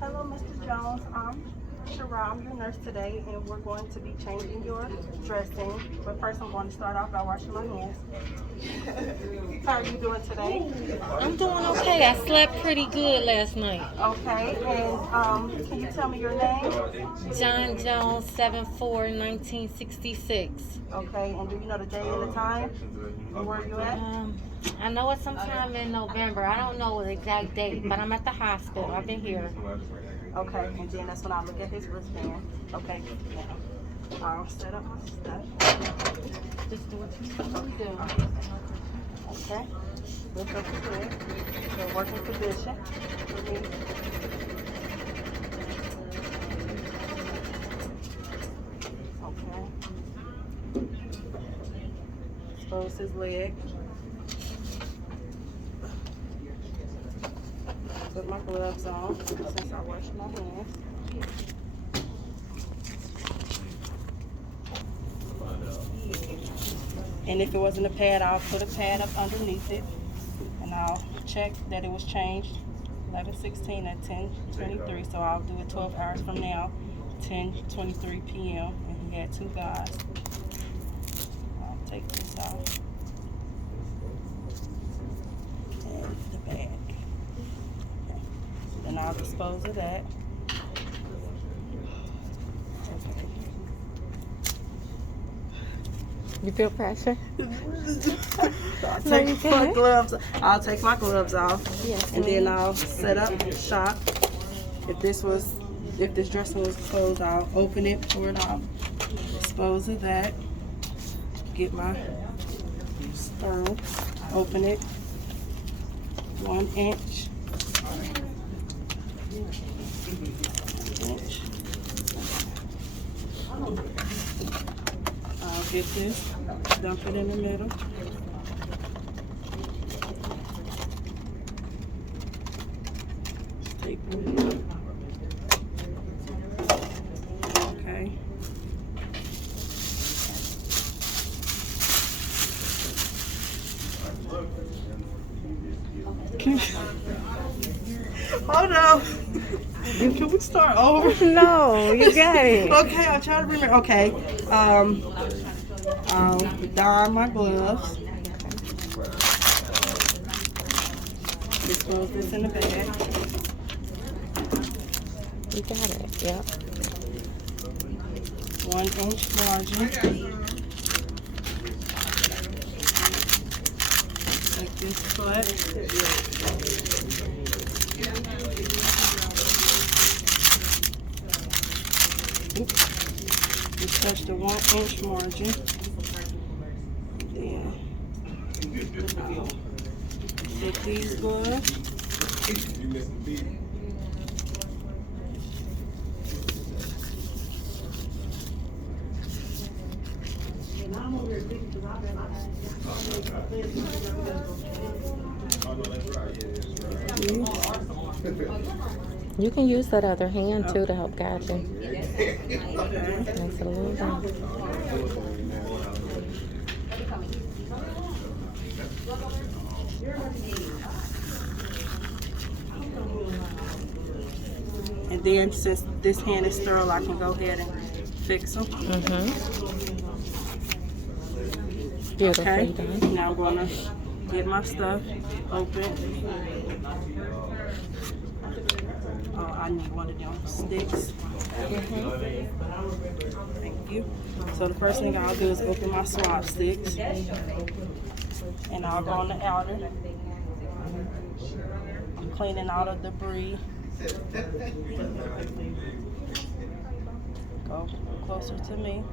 Hello, Mr. Jones. I'm Shara. I'm your nurse today, and we're going to be changing your dressing. But first, I'm going to start off by washing my hands. How are you doing today? I'm doing okay. I slept pretty good last night. Okay, and can you tell me your name? John Jones, 7/4/1966. Okay, and do you know the day and the time? And where are you at? I know it's sometime in November. I don't know the exact date, but I'm at the hospital. I've been here. Okay, and then that's when I look at his wristband. Okay, now I'll set up my stuff. Just do what you normally do. Okay, lift up the head. Good working position. Okay. Expose his leg. Put my gloves on since I washed my hands. And if it wasn't a pad, I'll put a pad up underneath it. And I'll check that it was changed 11/16 at 10:23. So I'll do it 12 hours from now, 10:23 p.m. And he had 2 guys. I'll take this out. And the bag. Okay. Then I'll dispose of that. You feel pressure? I'll take my gloves off. Yes, and then I'll set up shop. If this dressing was closed, I'll open it, pour it out, dispose of that, get my stone, open it, 1 inch. I'll get this, dump it in the middle. Staple it. Okay. Hold on. Can we start over? No, you got it. Okay, I'll try to remember. Okay. I'll don my gloves. Dispose this in the bag. You got it, yep. 1 inch margin. Like this foot. Just touch the 1 inch margin. Then get these gloves. You can use that other hand too to help guide you. Makes it a little better. And then since this hand is sterile, I can go ahead and fix them. Beautifully Okay. done. Now I'm gonna get my stuff open. Oh, I need one of them sticks. Thank you. So the first thing I'll do is open my swab sticks. And I'll go on the outer. I'm cleaning all the debris. Go closer to me.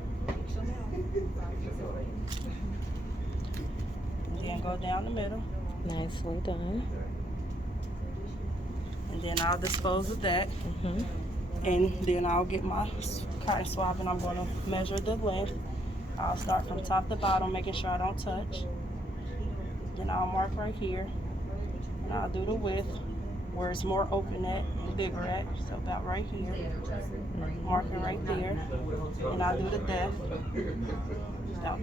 And then go down the middle. Nicely done. And then I'll dispose of that. And then I'll get my cotton swab and I'm going to measure the length. I'll start from top to bottom, making sure I don't touch. Then I'll mark right here. And I'll do the width where it's more open at and bigger at. So about right here. Mark it right there. And I'll do the depth. About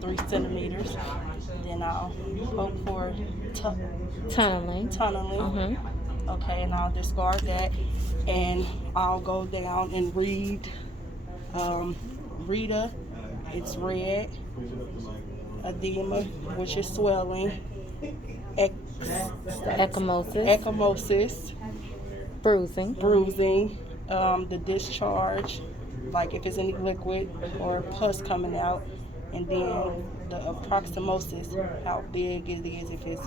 3 centimeters. Then I'll poke for Tunneling. tunneling. Okay, and I'll discard that, and I'll go down and read Rita. It's red. Edema, which is swelling. Ecchymosis, bruising, the discharge, like if it's any liquid or pus coming out, and then the approximosis, how big it is, if it's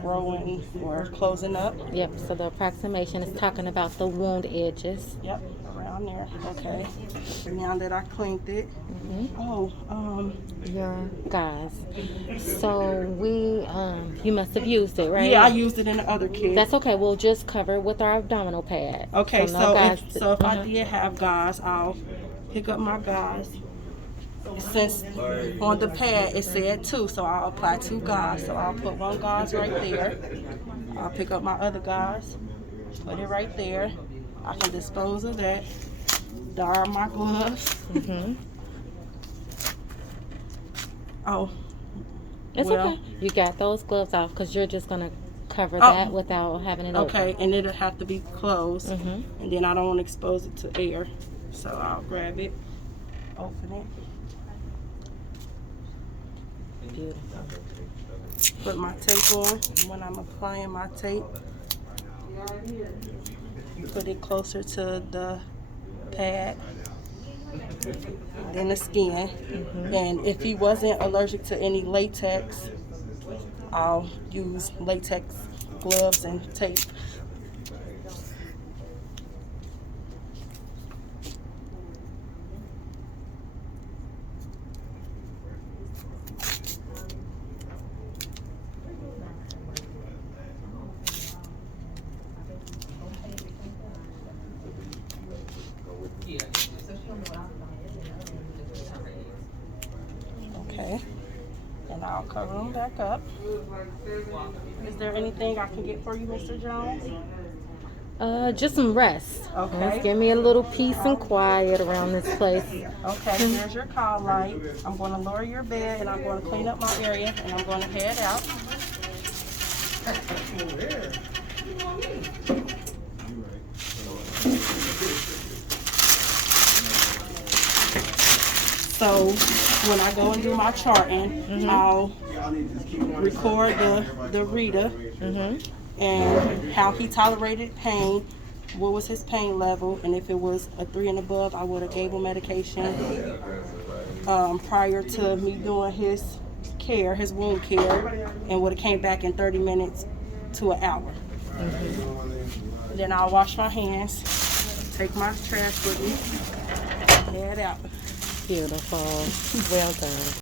growing or closing up. Yep, so the approximation is talking about the wound edges. Yep, around there. Okay. Now that I cleaned it. Your gauze. So you must have used it, right? Yeah, I used it in the other kit. That's okay. We'll just cover it with our abdominal pad. Okay, so if I did have gauze, I'll pick up my gauze. Since on the pad it said 2, so I'll apply 2 gauze. So I'll put 1 gauze right there. I'll pick up my other gauze, put it right there. I can dispose of that. Darn my gloves. It's okay. You got those gloves off because you're just gonna cover that without having it open. Okay, and it'll have to be closed, and then I don't want to expose it to air, so I'll grab it, open it. Beautiful. Put my tape on. When I'm applying my tape, put it closer to the pad than the skin. And if he wasn't allergic to any latex, I'll use latex gloves and tape. Okay, and I'll cover them back up. Is there anything I can get for you, Mr. Jones? Just some rest. Okay. Let's give me a little peace and quiet around this place. Okay, here's your call light. I'm going to lower your bed, and I'm going to clean up my area, and I'm going to head out. So when I go and do my charting, I'll record the Rita and how he tolerated pain, what was his pain level, and if it was a 3 and above, I would have gave him medication prior to me doing his care, his wound care, and would have came back in 30 minutes to an hour. Then I'll wash my hands, take my trash with me, head out. Beautiful. Well done.